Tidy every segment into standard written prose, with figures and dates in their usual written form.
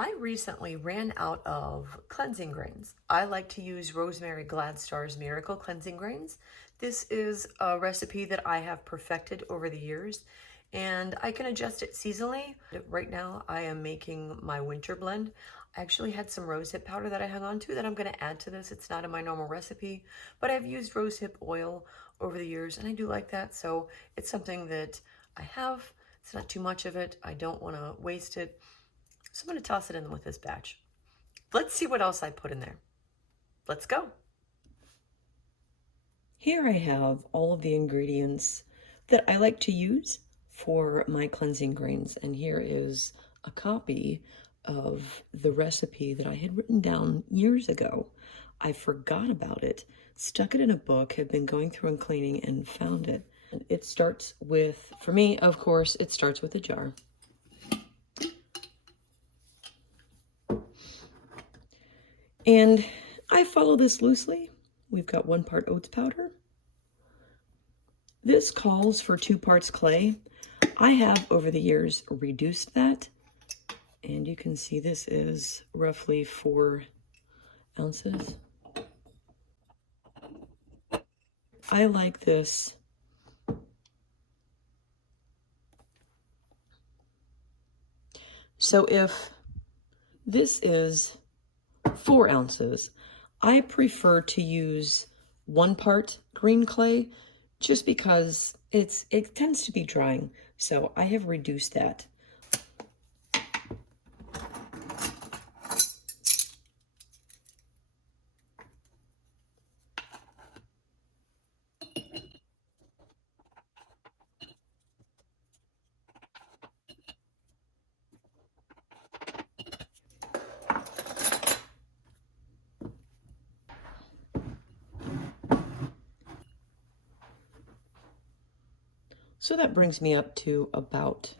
I recently ran out of cleansing grains. I like to use Rosemary Gladstar's Miracle Cleansing Grains. This is a recipe that I have perfected over the years, and I can adjust it seasonally. Right now, I am making my winter blend. I actually had some rosehip powder that I hung on to that I'm going to add to this. It's not in my normal recipe, but I've used rosehip oil over the years, and I do like that, so it's something that I have. It's not too much of it. I don't want to waste it. So I'm going to toss it in with this batch. Let's see what else I put in there. Let's go. Here I have all of the ingredients that I like to use for my cleansing grains, and here is a copy of the recipe that I had written down years ago. I forgot about it, stuck it in a book, have been going through and cleaning and found it. It starts with, for me, of course, it starts with a jar. And I follow this loosely. We've got 1 part oats powder. This calls for 2 parts clay. I have, over the years, reduced that. And you can see this is roughly 4 ounces. I like this. So if this is 4 ounces, I prefer to use 1 part green clay just because it tends to be drying. So I have reduced that. So that brings me up to about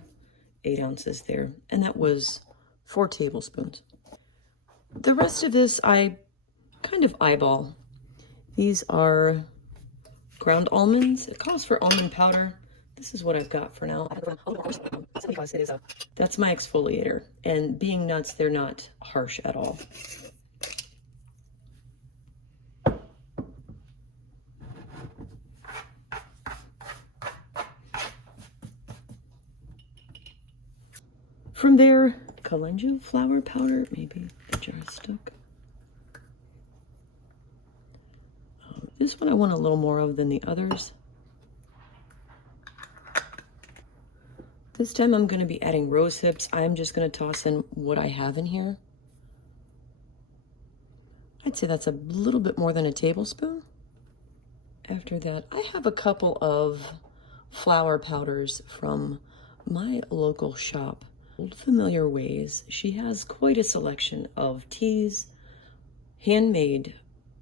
8 ounces there, and that was 4 tablespoons. The rest of this I kind of eyeball. These are ground almonds. It calls for almond powder. This is what I've got for now. That's my exfoliator, and being nuts, they're not harsh at all. From there, calendula flower powder, maybe the jar is stuck. This one I want a little more of than the others. This time I'm going to be adding rose hips. I'm just going to toss in what I have in here. I'd say that's a little bit more than a tablespoon. After that, I have a couple of flower powders from my local shop. Old Familiar Ways. She has quite a selection of teas, handmade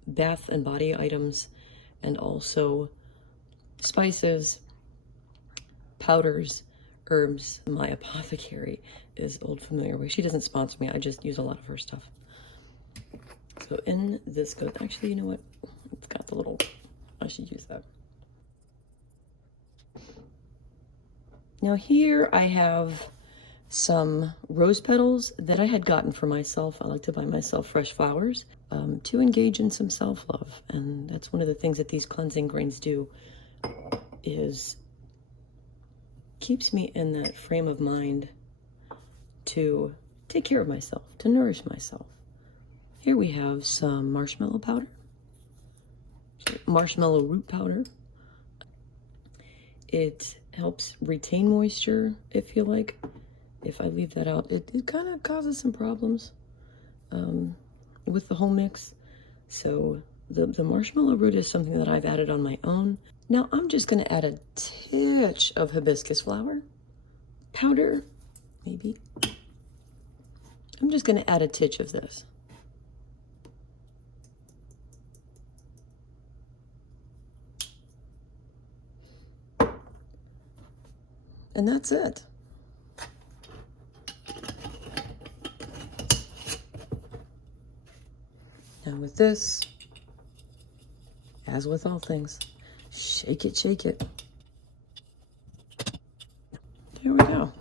bath and body items, and also spices, powders, herbs. My apothecary is Old Familiar Ways. She doesn't sponsor me. I just use a lot of her stuff. So in this goes, actually, you know what? It's got the little, I should use that. Now here I have some rose petals that I had gotten for myself. I like to buy myself fresh flowers to engage in some self-love. And that's one of the things that these cleansing grains do, is keeps me in that frame of mind to take care of myself, to nourish myself. Here we have some marshmallow powder, marshmallow root powder. It helps retain moisture, if you like. If I leave that out, it kind of causes some problems with the whole mix. So the marshmallow root is something that I've added on my own. Now I'm just going to add a titch of hibiscus flower powder, maybe. I'm just going to add a titch of this. And that's it. Now with this, as with all things, shake it, shake it. There we go.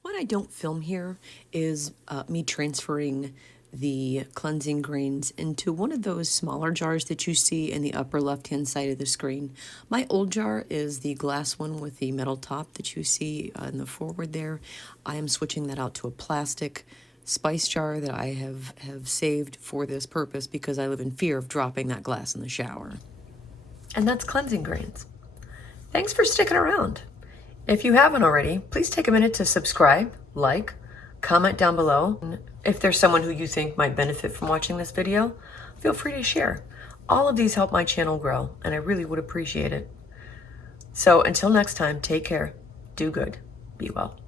What I don't film here is me transferring the cleansing grains into one of those smaller jars that you see in the upper left-hand side of the screen. My old jar is the glass one with the metal top that you see in the forward there. I am switching that out to a plastic spice jar that I have saved for this purpose because I live in fear of dropping that glass in the shower. And that's cleansing grains. Thanks for sticking around. If you haven't already, please take a minute to subscribe, like, comment down below. If there's someone who you think might benefit from watching this video, feel free to share. All of these help my channel grow, and I really would appreciate it. So until next time, take care, do good, be well.